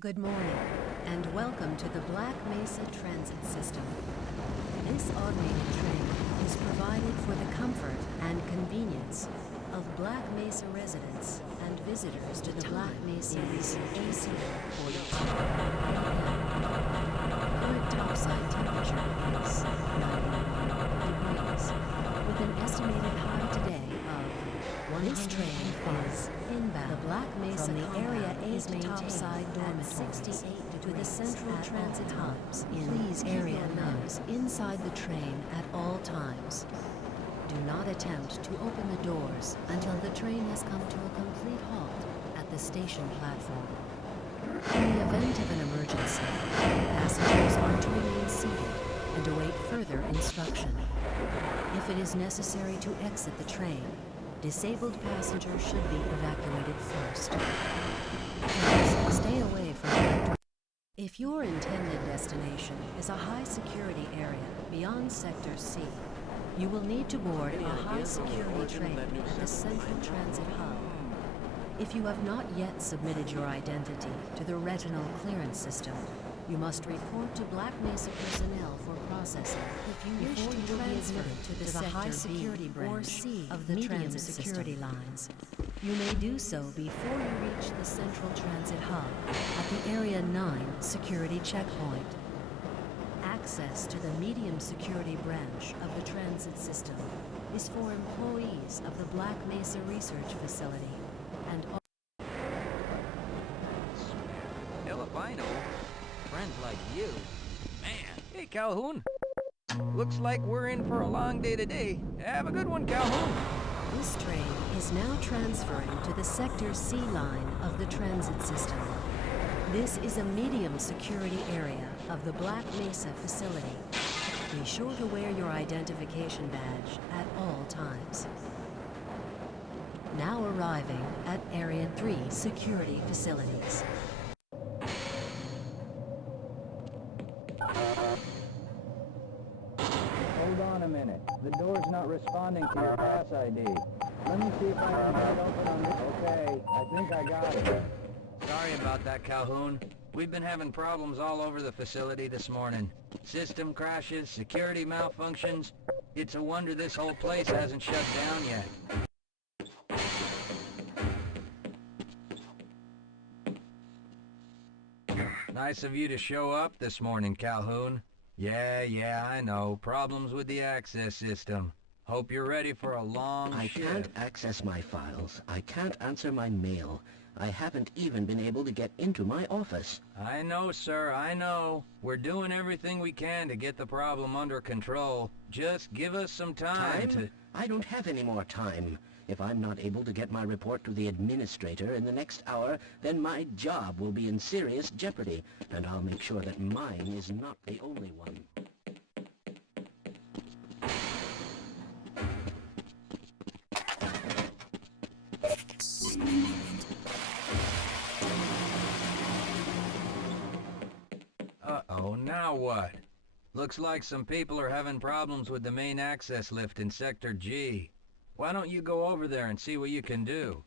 Good morning, and welcome to the Black Mesa Transit System. This automated train is provided for the comfort and convenience of Black Mesa residents and visitors to the Black Mesa Research Facility. Current topside temperature is 91 degrees, with an estimated high today of this train is inbound. The Black Mesa from the Area 8 topside dormitories to the Central Transit hubs in Area 9 inside the train at all times. Do not attempt to open the doors until the train has come to a complete halt at the station platform. In the event of an emergency, passengers are to remain seated and await further instruction. If it is necessary to exit the train, disabled passengers should be evacuated first. Please stay away from electric. If your intended destination is a high-security area beyond Sector C, you will need to board a high-security train at the Central Transit Hub. If you have not yet submitted your identity to the Retinal Clearance System, you must report to Black Mesa personnel for processing. If you wish to transfer to the high security branch of the transit security lines, you may do so before you reach the Central Transit Hub at the Area 9 security checkpoint. Access to the medium security branch of the transit system is for employees of the Black Mesa Research Facility and all. Hell if I know. Friends like you. Man. Hey, Calhoun. Looks like we're in for a long day today. Have a good one, Calhoun. This train is now transferring to the Sector C line of the transit system. This is a medium security area of the Black Mesa facility. Be sure to wear your identification badge at all times. Now arriving at Area 3 security facilities. Hold on a minute. The door's not responding to your pass ID. Let me see if I can get it open on this. Okay, I think I got it. Sorry about that, Calhoun. We've been having problems all over the facility this morning. System crashes, security malfunctions. It's a wonder this whole place hasn't shut down yet. Nice of you to show up this morning, Calhoun. Yeah, I know. Problems with the access system. Hope you're ready for a long shift. I can't access my files. I can't answer my mail. I haven't even been able to get into my office. I know, sir, I know. We're doing everything we can to get the problem under control. Just give us some time to... I don't have any more time. If I'm not able to get my report to the administrator in the next hour, then my job will be in serious jeopardy, and I'll make sure that mine is not the only one. Uh-oh, now what? Looks like some people are having problems with the main access lift in Sector G. Why don't you go over there and see what you can do?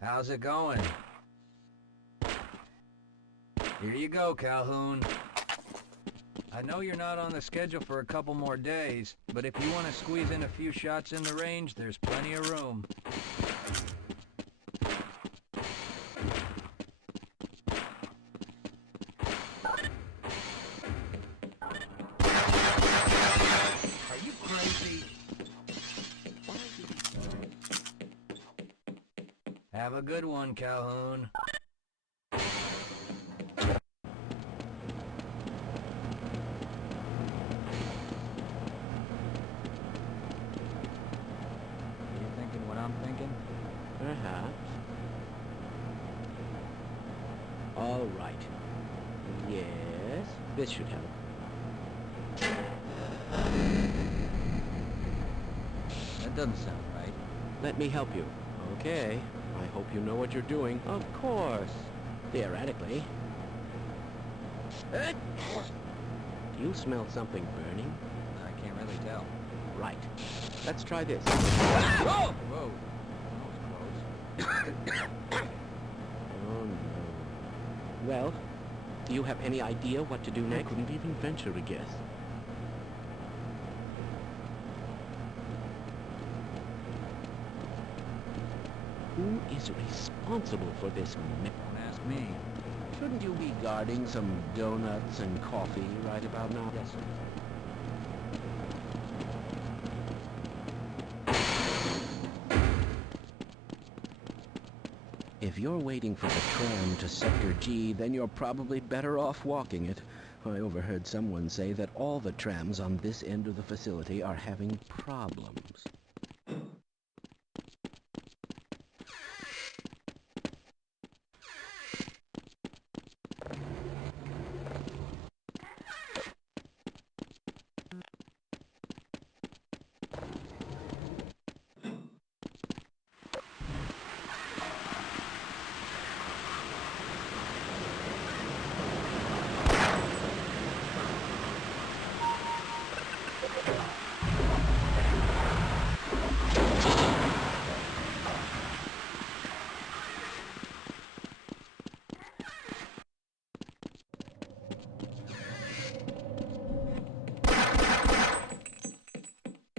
How's it going? Here you go, Calhoun. I know you're not on the schedule for a couple more days, but if you want to squeeze in a few shots in the range, there's plenty of room. Are you crazy? Have a good one, Calhoun. I'm thinking? Perhaps. All right. Yes, this should help. That doesn't sound right. Let me help you. Okay. I I hope you know what you're doing. Of course. Theoretically. Do you smell something burning? I can't really tell. Right. Let's try this. Whoa! Whoa. That was close. Oh, no. Well, do you have any idea what to do next? I couldn't even venture a guess. Who is responsible for this mess? Don't ask me. Shouldn't you be guarding some donuts and coffee right about now? Yes, sir. If you're waiting for the tram to Sector G, then you're probably better off walking it. I overheard someone say that all the trams on this end of the facility are having problems.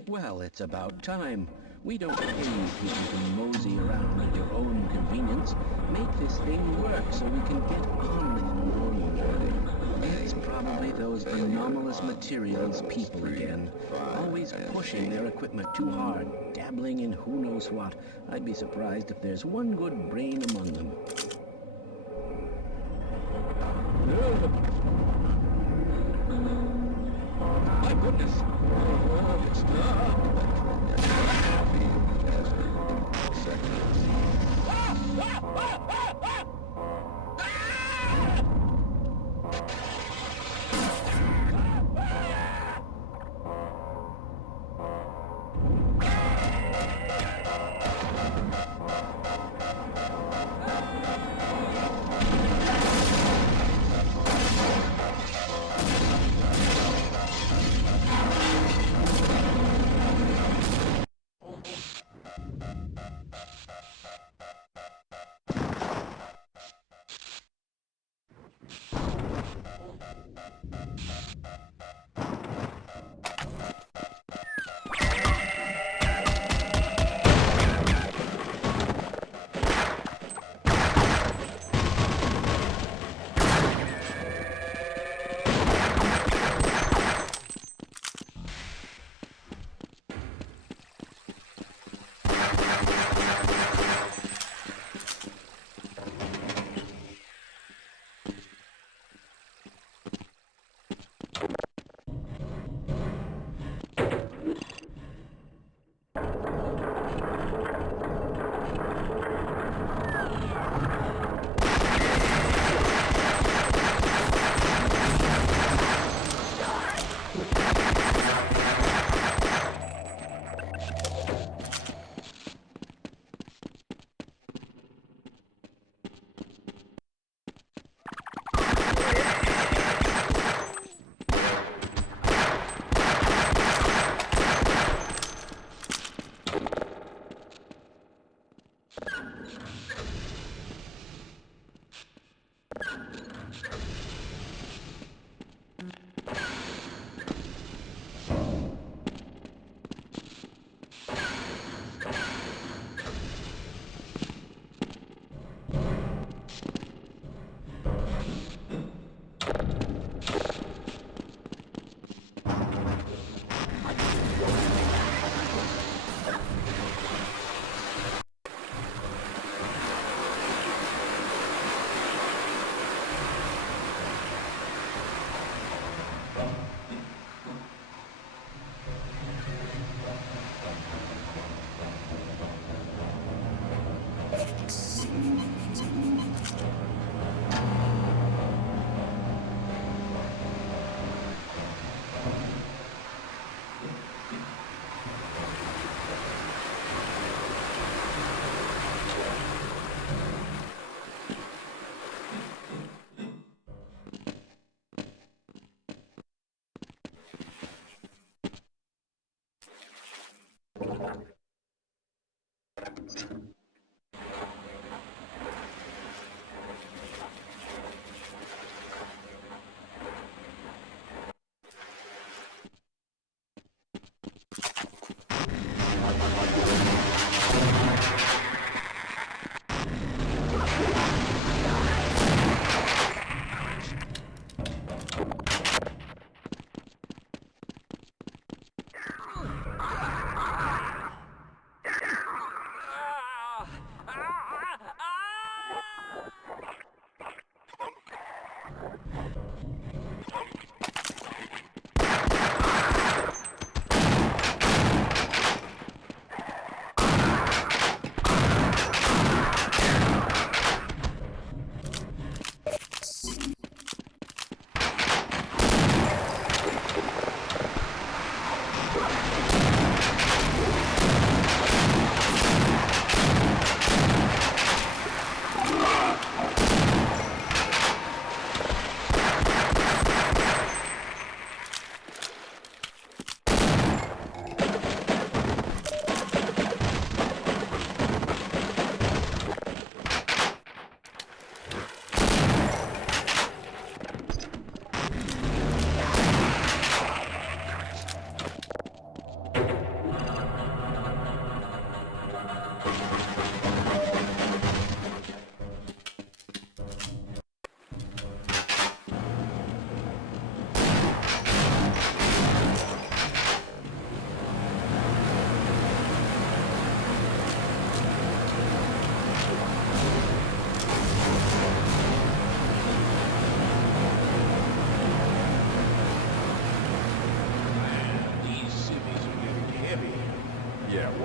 Well, it's about time. We don't pay people to mosey around at your own convenience. Make this thing work so we can get on with normal work. It's probably those anomalous materials people again. Always pushing their equipment too hard, dabbling in who knows what. I'd be surprised if there's one good brain among them. My goodness!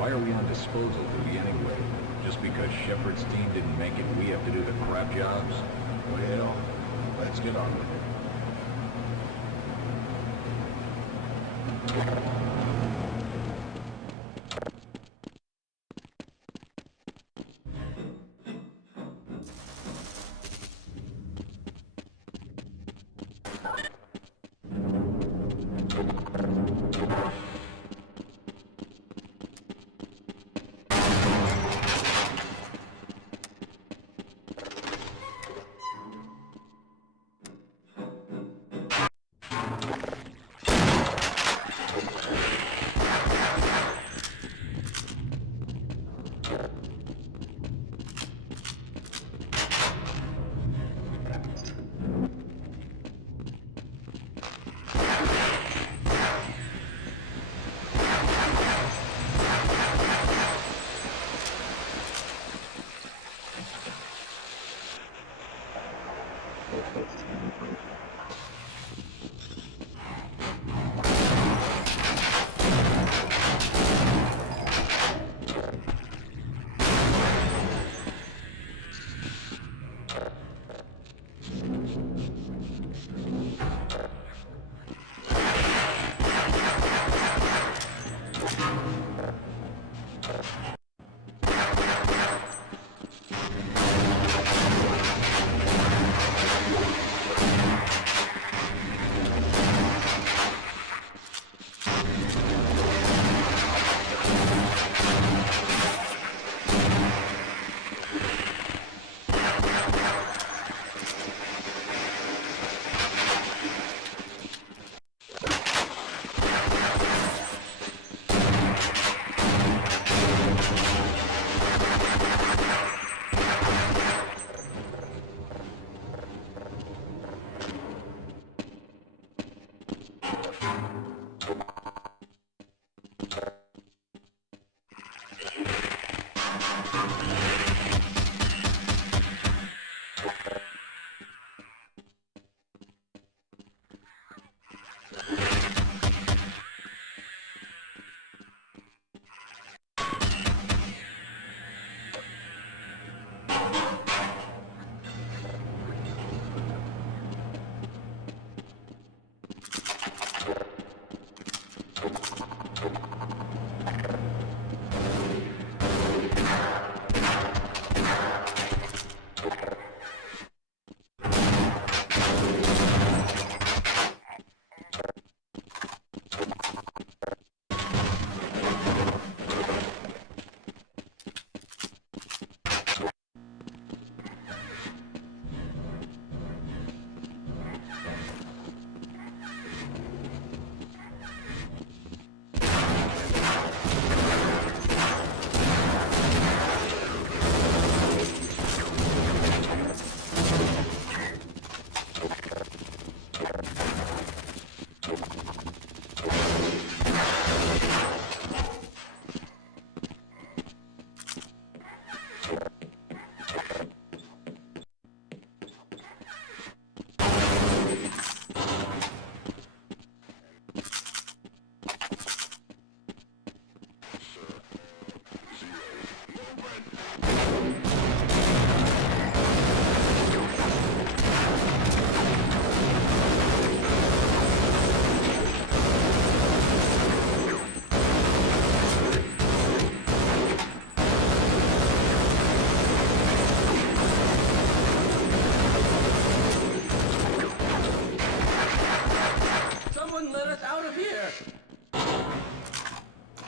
Why are we on disposal duty anyway? Just because Shepard's team didn't make it, we have to do the crap jobs? Well, let's get on with it.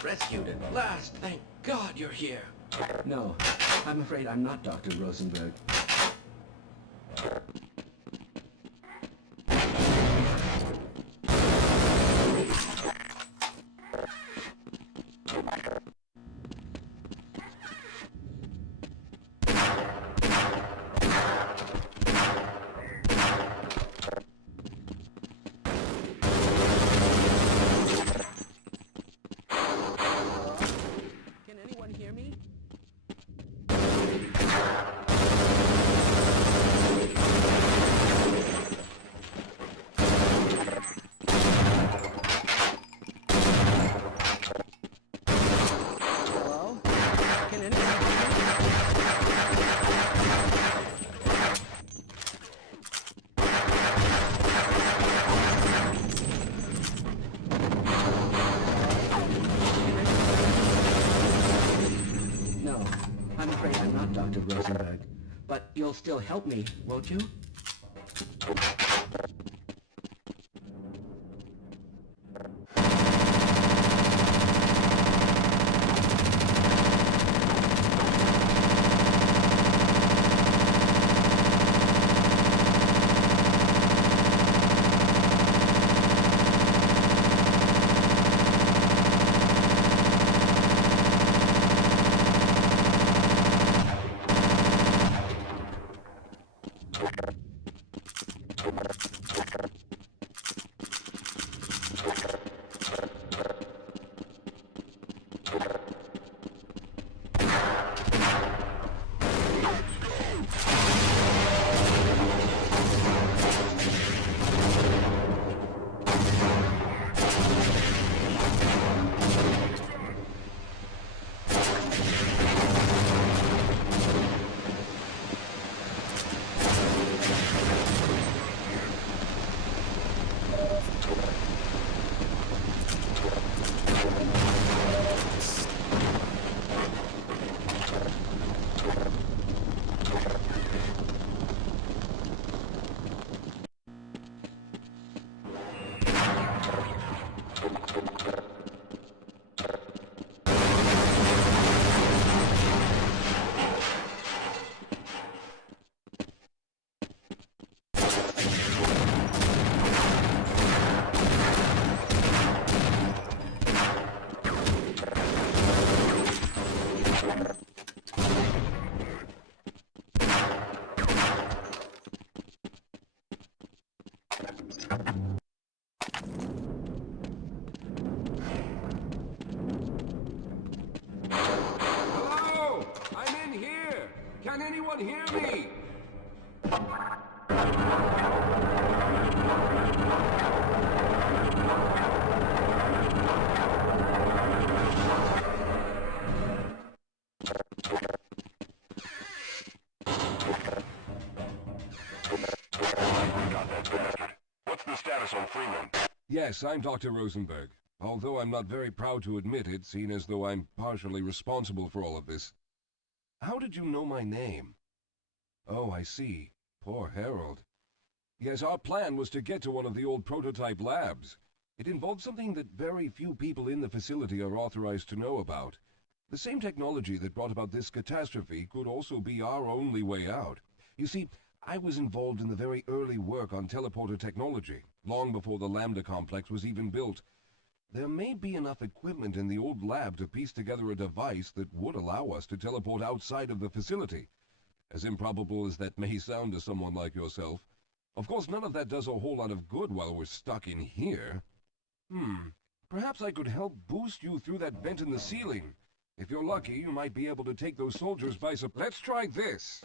Rescued at last! Thank God you're here! No, I'm afraid I'm not Dr. Rosenberg. Can anyone hear me? Rosenberg. But you'll still help me, won't you? Hello! I'm in here! Can anyone hear me? What's the status on Freeman? Yes, I'm Dr. Rosenberg. Although I'm not very proud to admit it, seeing as though I'm partially responsible for all of this. How did you know my name? Oh, I see. Poor Harold. Yes, our plan was to get to one of the old prototype labs. It involved something that very few people in the facility are authorized to know about. The same technology that brought about this catastrophe could also be our only way out. You see, I was involved in the very early work on teleporter technology, long before the Lambda complex was even built. There may be enough equipment in the old lab to piece together a device that would allow us to teleport outside of the facility. As improbable as that may sound to someone like yourself. Of course, none of that does a whole lot of good while we're stuck in here. Perhaps I could help boost you through that vent in the ceiling. If you're lucky, you might be able to take those soldiers by surprise. Let's try this!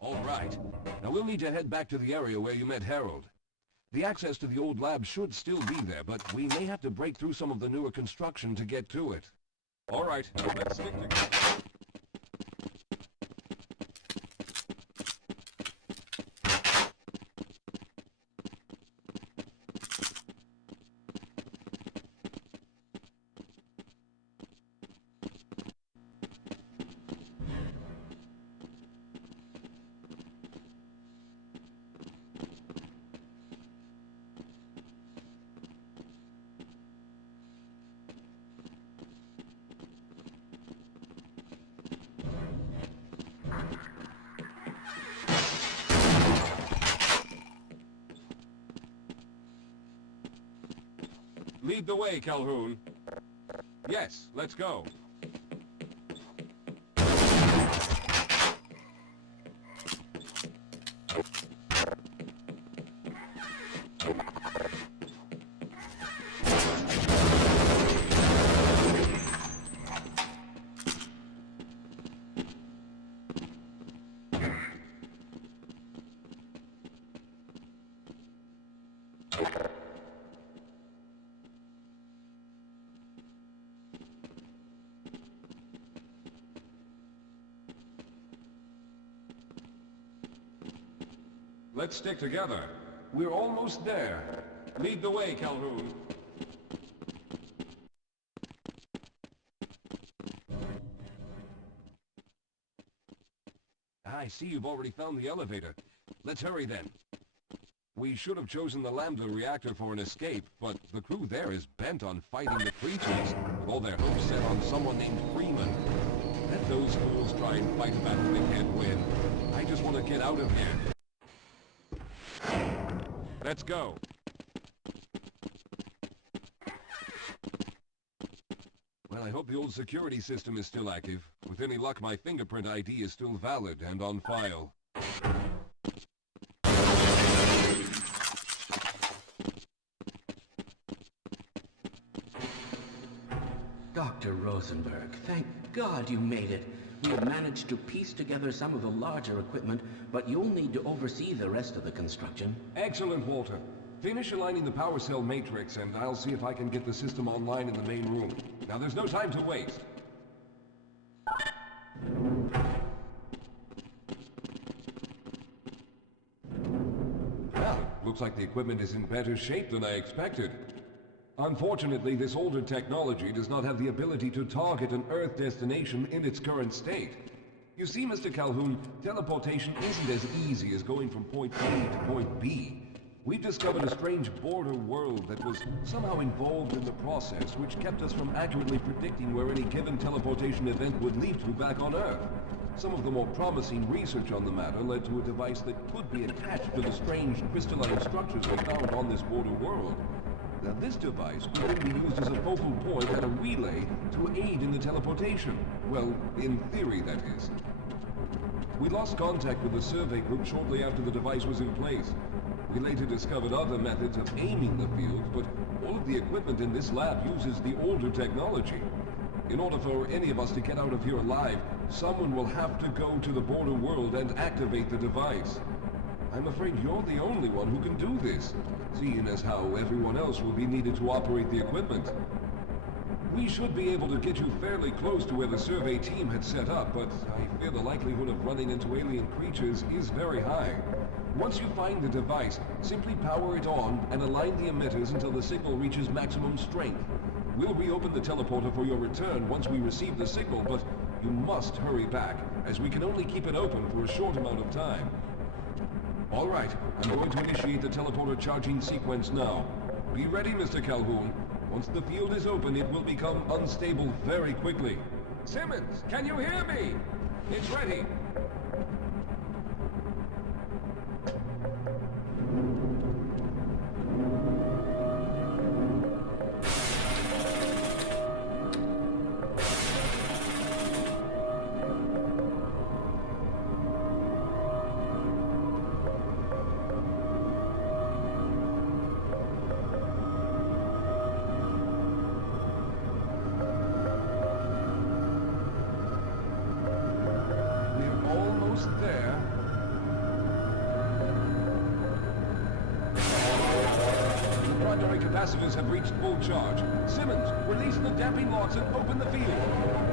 All right. Now we'll need to head back to the area where you met Harold. The access to the old lab should still be there, but we may have to break through some of the newer construction to get to it. All right, let's stick together. Lead the way, Calhoun. Yes, let's go. Let's stick together. We're almost there. Lead the way, Calhoun. I see you've already found the elevator. Let's hurry then. We should have chosen the Lambda reactor for an escape, but the crew there is bent on fighting the creatures, with all their hopes set on someone named Freeman. Let those fools try and fight a battle they can't win. I just want to get out of here. Let's go. Well, I hope the old security system is still active. With any luck, my fingerprint ID is still valid and on file. Dr. Rosenberg, thank God you made it. We have managed to piece together some of the larger equipment, but you'll need to oversee the rest of the construction. Excellent, Walter. Finish aligning the power cell matrix, and I'll see if I can get the system online in the main room. Now, there's no time to waste. Well, looks like the equipment is in better shape than I expected. Unfortunately, this older technology does not have the ability to target an Earth destination in its current state. You see, Mr. Calhoun, teleportation isn't as easy as going from point A to point B. We've discovered a strange border world that was somehow involved in the process, which kept us from accurately predicting where any given teleportation event would lead to back on Earth. Some of the more promising research on the matter led to a device that could be attached to the strange crystalline structures we found on this border world. Now, this device could then be used as a focal point and a relay to aid in the teleportation. Well, in theory, that is. We lost contact with the survey group shortly after the device was in place. We later discovered other methods of aiming the field, but all of the equipment in this lab uses the older technology. In order for any of us to get out of here alive, someone will have to go to the border world and activate the device. I'm afraid you're the only one who can do this, seeing as how everyone else will be needed to operate the equipment. We should be able to get you fairly close to where the survey team had set up, but I fear the likelihood of running into alien creatures is very high. Once you find the device, simply power it on and align the emitters until the signal reaches maximum strength. We'll reopen the teleporter for your return once we receive the signal, but you must hurry back, as we can only keep it open for a short amount of time. All right, I'm going to initiate the teleporter charging sequence now. Be ready, Mr. Calhoun. Once the field is open, it will become unstable very quickly. Simmons, can you hear me? It's ready. There. The primary capacitors have reached full charge. Simmons, release the damping locks and open the field.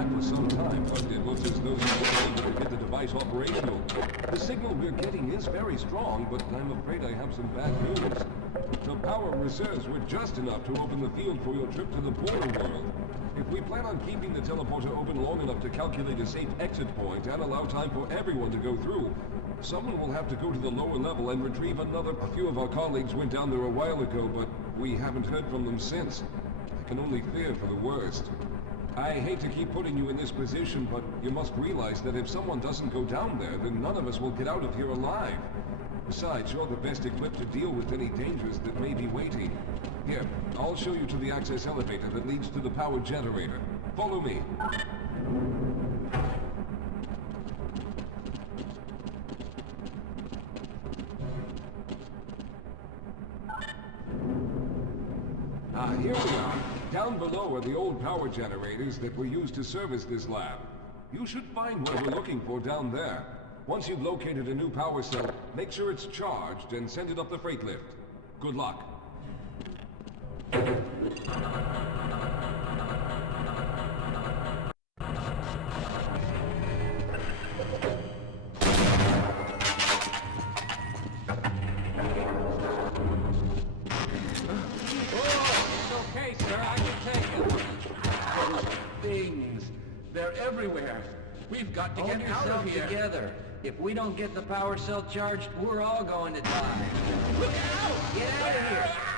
back for some time, but it looks as though you were able to get the device operational. The signal we're getting is very strong, but I'm afraid I have some bad news. The power reserves were just enough to open the field for your trip to the portal world. If we plan on keeping the teleporter open long enough to calculate a safe exit point and allow time for everyone to go through, someone will have to go to the lower level and retrieve another. A few of our colleagues went down there a while ago, but we haven't heard from them since. I can only fear for the worst. I hate to keep putting you in this position, but you must realize that if someone doesn't go down there, then none of us will get out of here alive. Besides, you're the best equipped to deal with any dangers that may be waiting. Here, I'll show you to the access elevator that leads to the power generator. Follow me. Here we are. Down below are the old power generators that were used to service this lab. You should find what we're looking for down there. Once you've located a new power cell, make sure it's charged and send it up the freight lift. Good luck. They're everywhere. We've got to get out of here. Together. If we don't get the power cell charged, we're all going to die. Look out! Get out of here!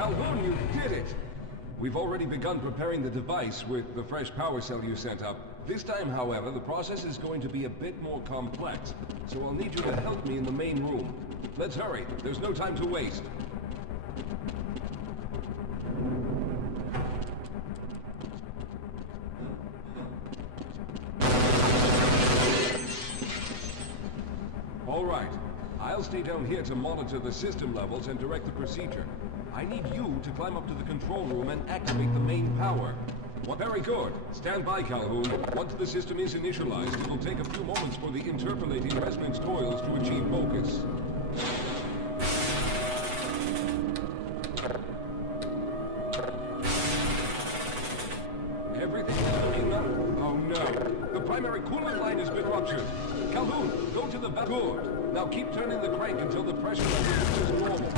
Calhoun, you did it! We've already begun preparing the device with the fresh power cell you sent up. This time, however, the process is going to be a bit more complex, so I'll need you to help me in the main room. Let's hurry. There's no time to waste. All right. I'll stay down here to monitor the system levels and direct the procedure. I need you to climb up to the control room and activate the main power. Well, very good. Stand by, Calhoun. Once the system is initialized, it'll take a few moments for the interpolating resonance coils to achieve focus. Everything is looking up. Oh no. The primary coolant line has been ruptured. Calhoun, go to the back. Good. Now keep turning the crank until the pressure level reaches normal.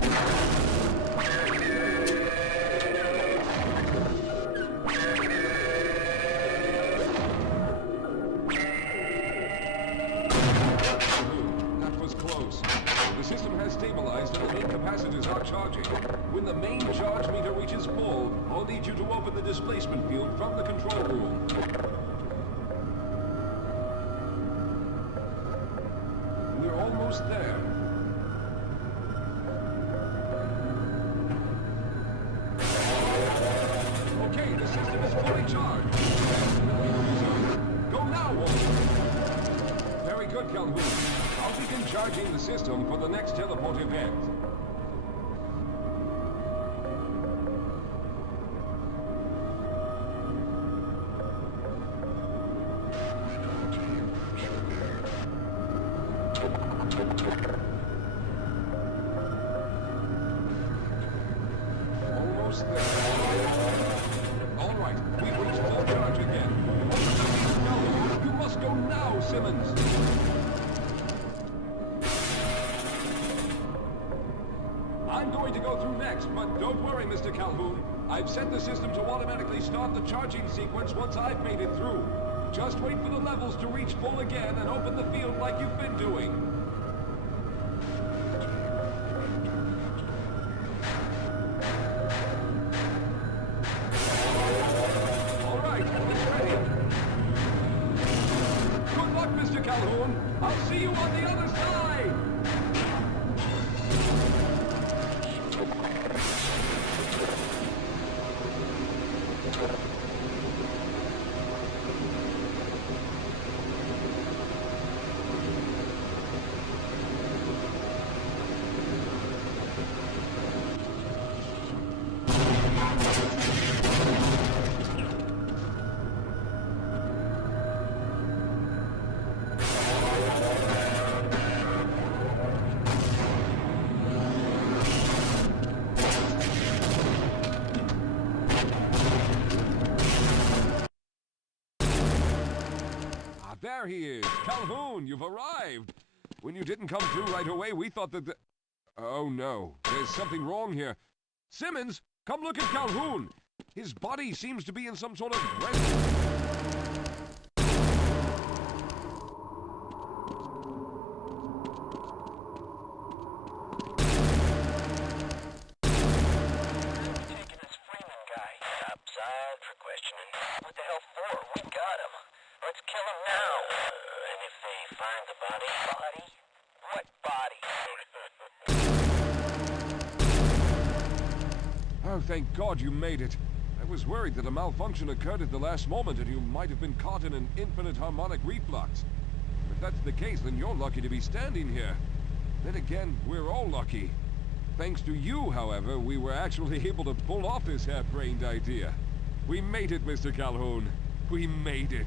That was close. The system has stabilized and the main capacitors are charging. When the main charge meter reaches full, I'll need you to open the displacement field from the control room. We're almost there. Okay, the system is fully charged. Go now, Walter. Very good, Calhoun. I'll begin charging the system for the next teleport event. Almost there. All right, we've reached full charge again. No, you must go now, Simmons. I'm going to go through next, but don't worry, Mr. Calhoun. I've set the system to automatically start the charging sequence once I've made it through. Just wait for the levels to reach full again and open the field like you've been doing. Calhoun. I'll see you on the other side! There he is! Calhoun, you've arrived! When you didn't come through right away, we thought that the... Oh no, there's something wrong here. Simmons, come look at Calhoun! His body seems to be in some sort of... Taking this Freeman guy outside for questioning. What the hell for? We got him. Let's kill him now. And if they find the body... Body? What body? Oh, thank God you made it. I was worried that a malfunction occurred at the last moment and you might have been caught in an infinite harmonic reflux. If that's the case, then you're lucky to be standing here. Then again, we're all lucky. Thanks to you, however, we were actually able to pull off this harebrained idea. We made it, Mr. Calhoun. We made it.